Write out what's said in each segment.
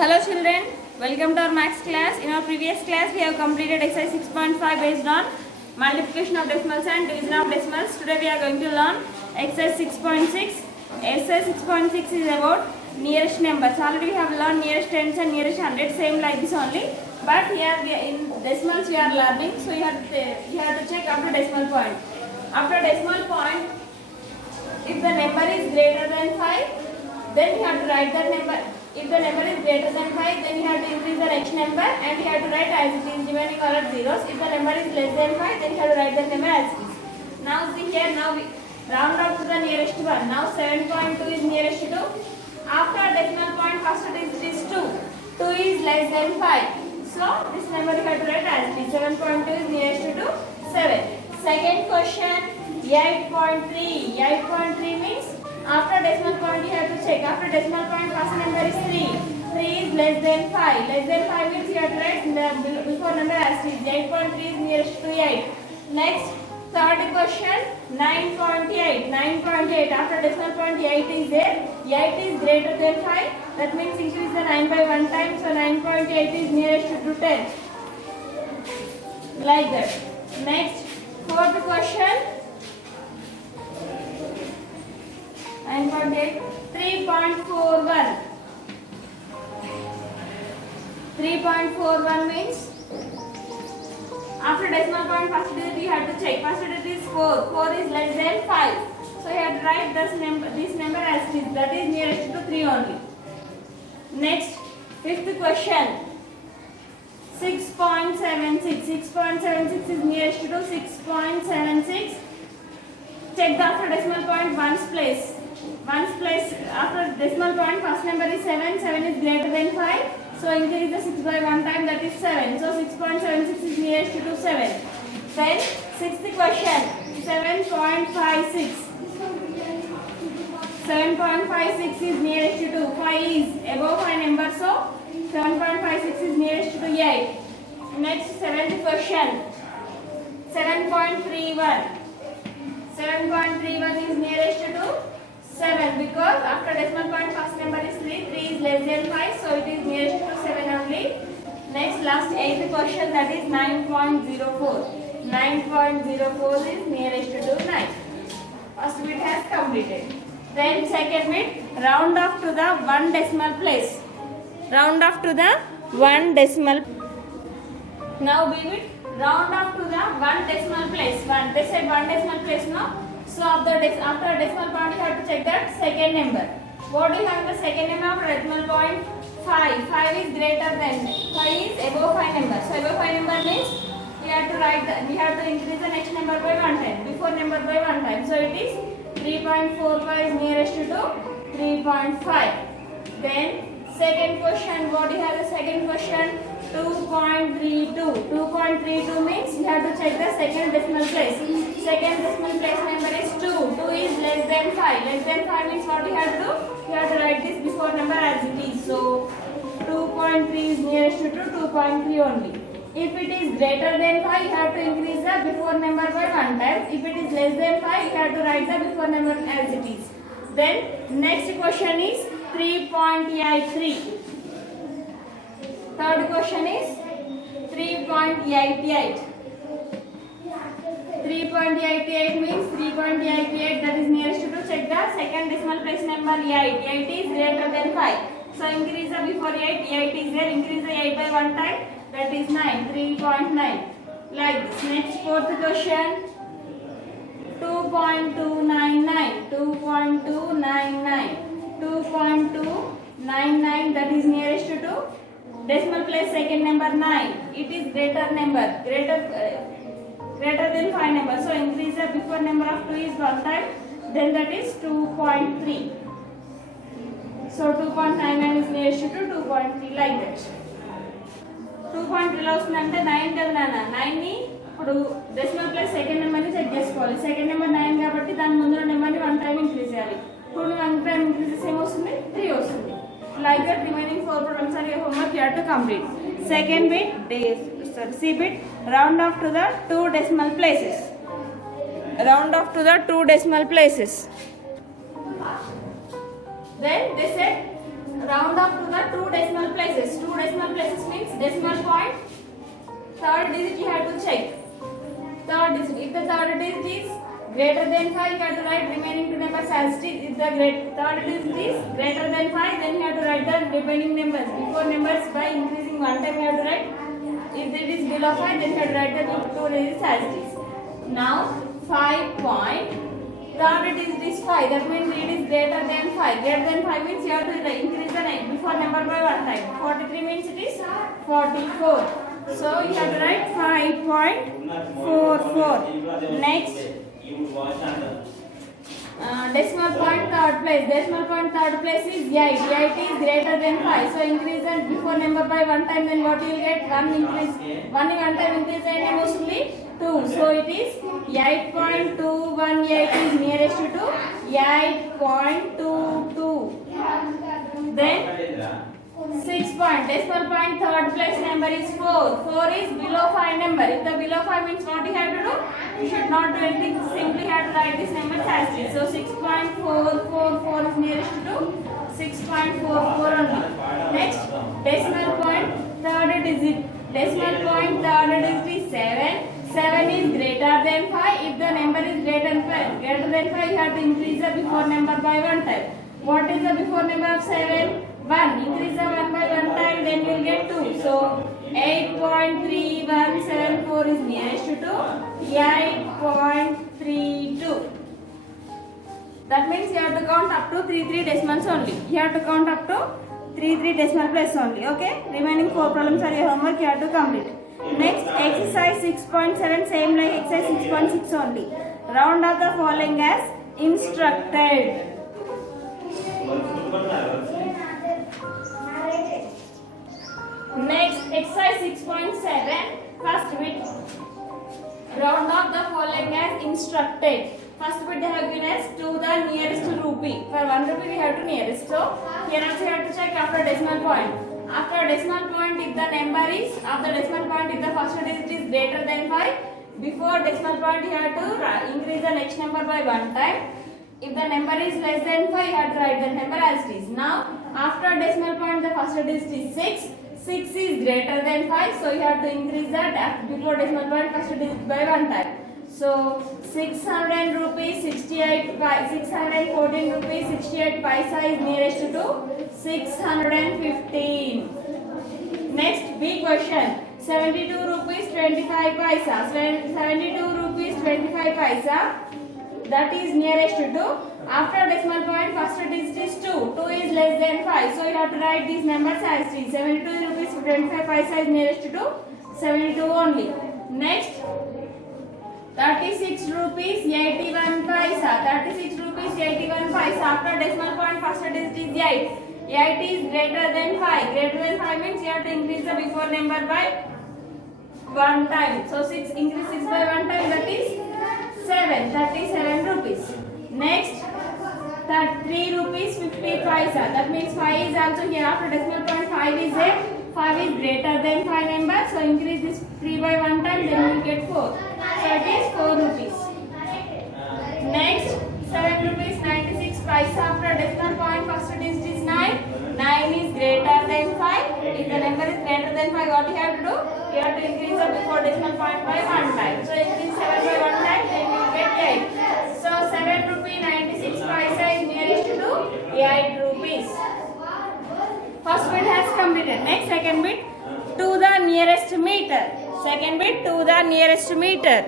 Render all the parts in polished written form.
Hello children, welcome to our maths class. In our previous class we have completed exercise 6.5 based on multiplication of decimals and division of decimals. Today we are going to learn exercise 6.6. Exercise 6.6 is about nearest numbers. Already we have learned nearest tens and nearest hundreds, same like this only. But here in decimals we are learning, so you have to check after decimal point. After decimal point, if the number is greater than 5, then you have to write that number. If the number is greater than 5, then you have to increase the next number and you have to write as it is, remaining all are zeros. If the number is less than 5, then you have to write the number as it is. Now see here, now we round up to the nearest one. Now 7.2 is nearest to 2. After decimal point, first digit is 2. 2 is less than 5. So this number you have to write as it is. 7.2 is nearest to 7. Second question, 8.3. 8.3 means after decimal point you have to check. After decimal point first number is 3. 3 is less than 5. Less than 5 means you have to write the before number as it is. 8.3 is nearest to 8. Next, third question, 9.8. 9.8 after decimal point 8 is there. 8 is greater than 5. That means increase the 9 by 1 time. So 9.8 is nearest to 10. Like that. Next, fourth question. 9.8, 3.41. 3.41 means after decimal point first digit you have to check. First digit is 4. 4 is less than 5. So you have to write this number as it is. That is nearest to 3 only. Next, fifth question. 6.76. 6.76 is nearest to 6.76. Check the after decimal point ones place. Ones place after decimal point first number is 7. 7 is greater than 5. So increase the 6 by 1 time, that is 7. So 6.76 is nearest to 7. Then sixth question, 7.56. 7.56 is nearest to 2. 5 is above 5 number, so 7.56 is nearest to 8. Next, seventh question, 7.31. 7.31 is nearest to 7 because after decimal point first number is 3. 3 is less than 5, so it is nearest to 7 only. Next, last eighth question, that is 9.04. 9.04 is nearest to 9. First bit has completed. Then second bit, round off to the one decimal place. Round off to the one decimal. Now we will round off to the one decimal place. One. They said one decimal place, no? So after decimal point you have to check that second number. What do you have in the second number after decimal point? 5. 5 is greater than 5 is above 5 number. So above 5 number means we have to increase the next number by 1 time. Before number by 1 time. So it is 3.45 is nearest to 3.5. Then second question, what do you have the second question? 2.32. 2.32 means you have to check the second decimal place. Second decimal place number is 2. 2 is less than 5. Less than 5 means what you have to do? You have to write this before number as it is. So 2.3 is nearest to 2.3 only. If it is greater than 5, you have to increase the before number by 1 time. If it is less than 5, you have to write the before number as it is. Then next question is 3.83. Third question is 3.88. 3.88 means 3.88, that is nearest to check the second decimal place number 8. 8 is greater than 5. So increase the before 8. 8 is there. Increase the 8 by 1 time. That is 9. 3.9. Like this. Next fourth question. 2.299. 2.299. 2.299, that is nearest to 2. Decimal place second number 9. It is greater number. Greater than 5 number. So increase the before number of 2 is 1 time. Then that is 2.3. So 2.99 is nearest to 2.3, like that. 2.3 లో వస్తుందంటే 9 కదా నాన్న. 9 ని ఇప్పుడు decimal place second number ని check చేసుకోవాలి. Second number 9 కాబట్టి దాని ముందు నెంబర్ ని 1 టైం ఇంక్రీజ్ చేయాలి. ఇప్పుడు 1 టైం ఇంక్రీజ్ చేస్తే ఏమొస్తుంది? 3 వస్తుంది. Like that, remaining 4 problems are your homework. You have to complete. Second bit, C bit, round off to the 2 decimal places. Round off to the 2 decimal places. Then they said round up to the 2 decimal places. places. Two decimal places means decimal point. Third digit you have to check. Third digit. If the third digit is greater than 5, you have to write remaining two numbers as it is. If the third digit is greater than 5, then you have to write the remaining numbers. Before numbers by increasing one time you have to write. If it is below 5, then you have to write the two digits as it is. Now 5 point. Third digit is 5. That means it is greater than 5. Greater than 5 means you have to increase the before number by one time. 43 means it is 44. So you have to write 5.44. Next. Decimal point third place. Decimal point third place is 8. 8 is greater than 5. So increase the before number by one time. Then what you will get? 1 increase. 1 time increase and mostly 2. So it is 8.218 is nearest to 2. 8.22. Then 6 point. Decimal point third place number is 4. 4 is below 5 number. If the below 5 means what you have to do? You should not do anything. Simply have to write this number as it is. So 6.444 is nearest to 6.44 only. Next, decimal point third digit. Decimal point third digit is 7. 7 is greater than 5. If the number is greater than 5, you have to increase the before number by one time. What is the before number of 7? 1. Increase the 1 by one time, then you will get 2. So 8.3174 is nearest to 2. 8.32. That means you have to count up to 3 decimals only. You have to count up to 3 decimal place only. Okay. Remaining 4 problems are your homework. You have to complete. Next, exercise 6.7, same like exercise 6.6 only. Round up the following as instructed. Next, exercise 6.7, first bit. Round up the following as instructed. First bit they have given us to the nearest rupee. For 1 rupee we have to nearest. So, here also you have to check after decimal point. After decimal point, if the number is, after decimal point, if the first digit is greater than 5, before decimal point you have to increase the next number by one time. If the number is less than 5, you have to write the number as it is. Now, after decimal point, the first digit is 6. 6 is greater than 5, so you have to increase that before decimal point first digit by one time. So 600 rupees 614 rupees 68 paisa is nearest to 615. Next big question. 72 rupees 25 paisa. 72 rupees 25 paisa. That is nearest to 2. After decimal point, first digit is 2. 2 is less than 5. So you have to write these numbers as 3. 72 rupees 25 paisa is nearest to 72 only. Next, 36 rupees 81 paisa. 36 rupees 81 paisa. After decimal point, first digit is 8. 8 is greater than 5. Greater than 5 means you have to increase the before number by one time. So 6 increase 6 by one time, that is 7. 37 rupees. Next, 3 rupees 50 paisa. That means 5 is also here. After decimal point, 5 is there. 5 is greater than 5 number. So increase this 3 by one time, then you will get 4. So it is 4 rupees. Next, 7 rupees 96 paisa. After decimal point, first digit is 9. 9 is greater than 5. If the number is greater than 5, what you have to do? You have to increase the before decimal point by one time. So increase 7 by one time, then you will get 8. So 7 rupees 96 paisa is nearest to 8 rupees. First bit has completed. Next, second bit, to the nearest meter. Second bit, to the nearest meter.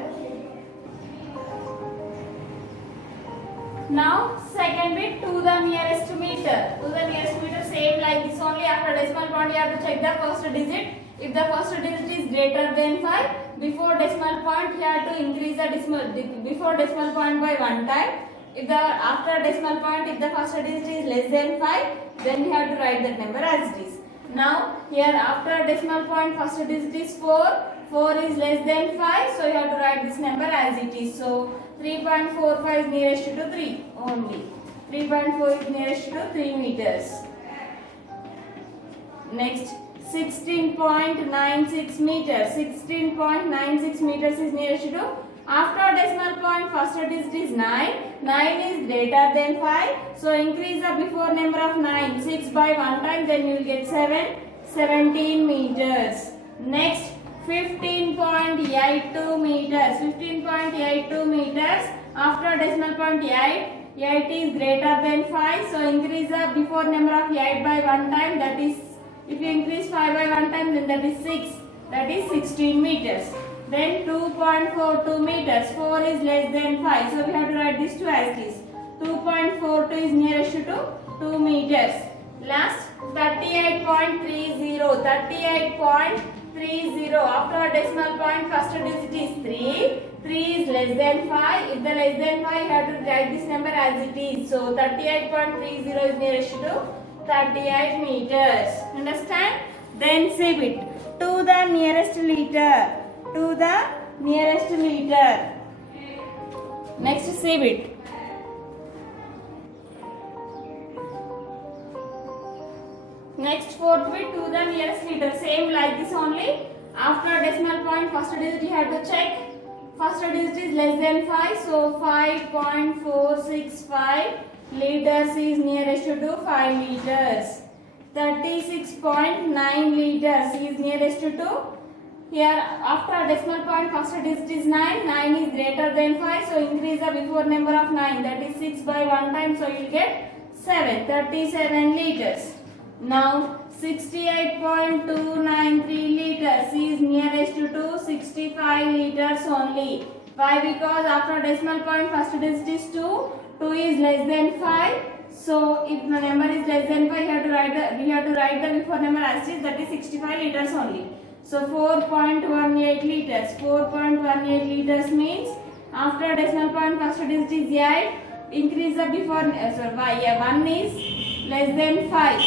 Now, second bit, to the nearest meter. To the nearest meter, same like this only. After decimal point, you have to check the first digit. If the first digit is greater than 5, before decimal point, you have to increase the before decimal point by one time. If the after decimal point, if the first digit is less than 5, then you have to write that number as it is. Now, here after decimal point, first digit is 4. 4 is less than 5, so you have to write this number as it is. So 3.45 is nearest to 3 only. 3.4 is nearest to 3 meters. Next, 16.96 meters. 16.96 meters is nearest to. After decimal point, first digit is 9. 9 is greater than 5. So increase the before number of 9. 6 by one time, then you will get 7. 17 meters. Next 15.82 meters. 15.82 meters. After decimal point 8, 8 is greater than 5. So increase the before number of 8 by 1 time. That is, if you increase 5 by 1 time, then that is 6. That is 16 meters. Then 2.42 meters. 4 is less than 5. So we have to write this 2 as it is. 2.42 is nearest to 2 meters. Last 38.30. 38.30. After decimal point, first digit is 3. 3 is less than 5. If the less than 5, you have to write this number as it is. So 38.30 is nearest to 38 meters. Understand? Then save it. To the nearest liter. To the nearest liter. Next save it. Next fourth bit, to the nearest liter. Same like this only. After decimal point, first digit you have to check. First digit is less than 5. So 5.465 liters is nearest to 5 liters. 36.9 liters is nearest to. Here after decimal point, first digit is 9. 9 is greater than 5. So increase the before number of 9. That is 6 by 1 time. So you will get 7. 37 liters. Now 68.293 liters is nearest to 65 liters only. Why? Because after decimal point, first digit is 2. 2 is less than 5. So if the number is less than 5, we have to write the before number as it is. That is 65 liters only. So 4.18 liters. 4.18 liters means after decimal point, first digit is 8. Increase the before. 1 is less than 5.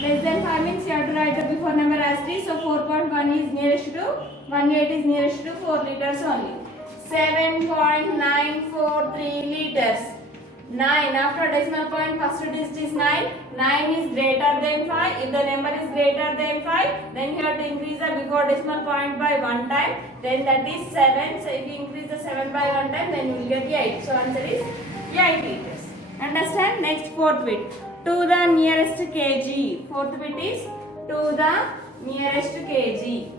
Less than 5 means you have to write the before number as it is. So 4.1 is nearest to 18 is nearest to 4 liters only. 7.943 liters. 9 after decimal point, first digit is 9. 9 is greater than 5. If the number is greater than 5, then you have to increase the before decimal point by 1 time. Then that is 7. So if you increase the 7 by 1 time, then you will get 8. So answer is 8 liters. Understand? Next fourth bit. To the nearest kg. Fourth bit is to the nearest kg.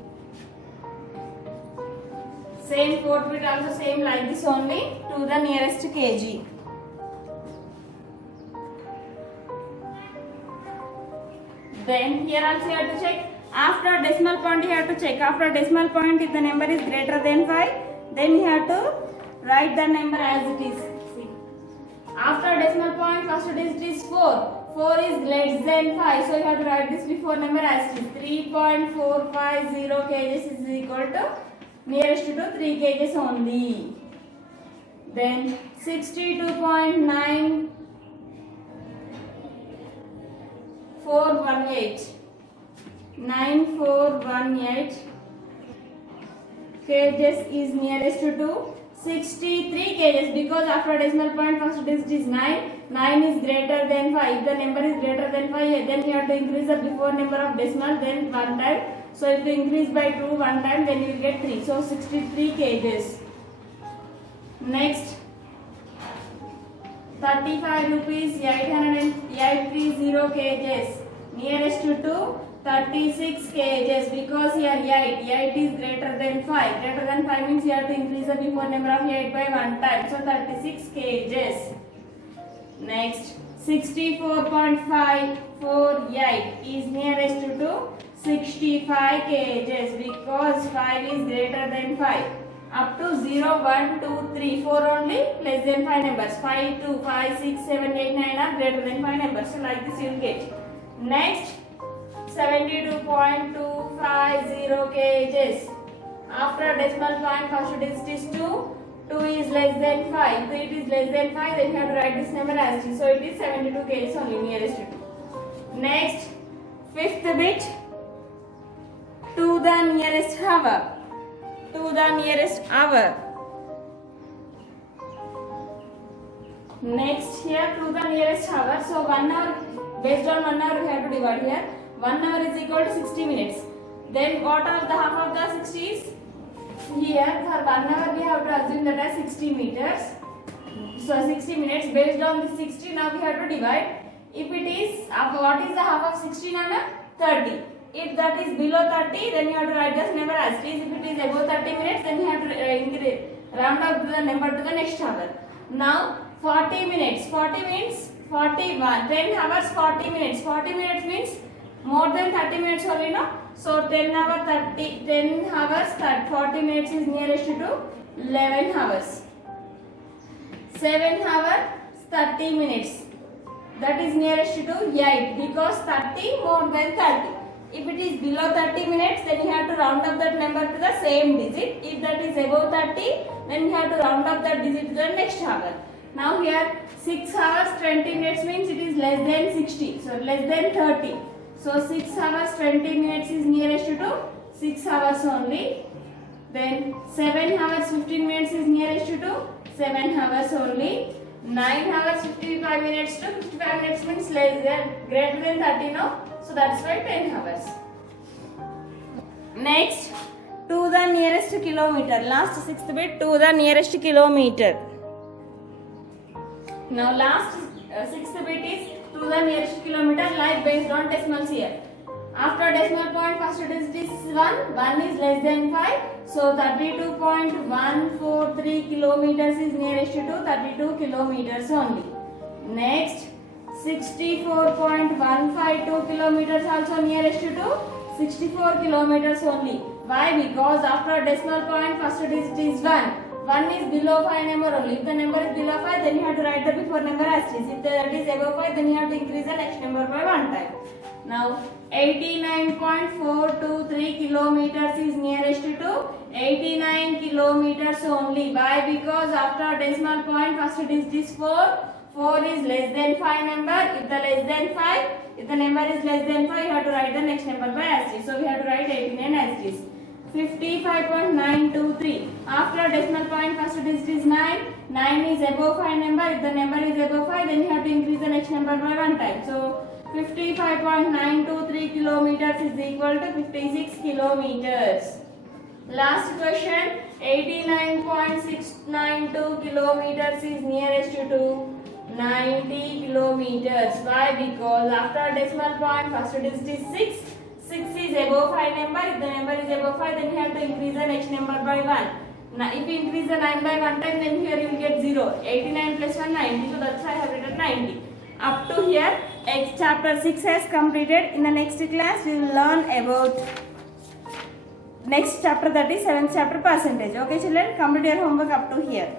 Same fourth bit also same like this only. To the nearest kg. Then here also you have to check. After decimal point you have to check. After decimal point, if the number is greater than 5, then you have to write the number as it is. After decimal point, first digit is 4. 4 is less than 5. So you have to write this before number as it is. 3.450 kgs is equal to nearest to 3 kgs only. Then 62.9418 kgs is nearest to 63 kgs, because after decimal point first digit is 9. 9 is greater than 5. If the number is greater than 5, then you have to increase the before number of decimal then 1 time. So if you increase by 2 1 time, then you will get 3. So 63 kgs. Next 35 rupees 830 kgs nearest to 36 kgs, because here 8 is greater than 5. Greater than 5 means you have to increase the before number of 8 by 1 time. So 36 kgs. Next 64.548 is nearest to 65 kgs, because 5 is greater than 5. Up to 0, 1, 2, 3, 4 only less than 5 numbers. 5, 2, 5, 6, 7, 8, 9 are greater than 5 numbers. So like this you will get. Next 72.250 kgs. After decimal point, first digit is 2. 2 is less than 5. If it is less than 5, then you have to write this number as it is. So it is 72 kgs only nearest to 2. Next, fifth bit. To the nearest hour. To the nearest hour. Next here, to the nearest hour. So 1 hour, based on 1 hour we have to divide here. 1 hour is equal to 60 minutes. Then what are the half of the 60 is? Here for 1 hour we have to assume that as 60 meters. So 60 minutes, based on the 60 now we have to divide. If it is, what is the half of 60 Nana? 30. If that is below 30, then you have to write this number as it is. If it is above 30 minutes, then you have to round up the number to the next hour. Now 40 minutes. 40 means 41. 10 hours 40 minutes. 40 minutes means more than 30 minutes only, no? So 10 hours 40 minutes is nearest to 11 hours. 7 hours 30 minutes. That is nearest to 8 because 30 more than 30. If it is below 30 minutes, then you have to round up that number to the same digit. If that is above 30, then you have to round up that digit to the next hour. Now here 6 hours 20 minutes means it is less than 60. So less than 30. So 6 hours 20 minutes is nearest to 6 hours only. Then 7 hours 15 minutes is nearest to 7 hours only. 9 hours 55 minutes to 55 minutes means less than greater than 30, no? So that's why 10 hours. Next, to the nearest kilometer. Last sixth bit, to the nearest kilometer. Now last sixth bit is to the nearest kilometer, like based on decimals here. After decimal point, first digit is 1. 1 is less than 5. So 32.143 kilometers is nearest to 32 kilometers only. Next, 64.152 kilometers also nearest to 64 kilometers only. Why? Because after decimal point, first digit is 1. 1 is below 5 number only. If the number is below 5, then you have to write the before number as it is. If that is above 5, then you have to increase the next number by 1 time. Now 89.423 kilometers is nearest to 89 kilometers only. Why? Because after decimal point, first digit is 4. 4 is less than 5 number. If the number is less than 5, you have to write the next number by asterisk. So we have to write 89 asterisk. 55.923. After decimal point, first digit is 9. 9 is above 5 number. If the number is above 5, then you have to increase the next number by 1 time. So 55.923 kilometers is equal to 56 kilometers. Last question, 89.692 kilometers is nearest to 90 kilometers. Why? Because after decimal point, first digit is 6. 6 is above 5 number. If the number is above 5, then you have to increase the next number by 1. Now, if you increase the 9 by 1 time, then here you will get 0. 89 plus 1, 90. So that's why I have written 90. Up to here, chapter 6 has completed. In the next class, we will learn about next chapter, that is 7th chapter, percentage. Okay children, complete your homework up to here.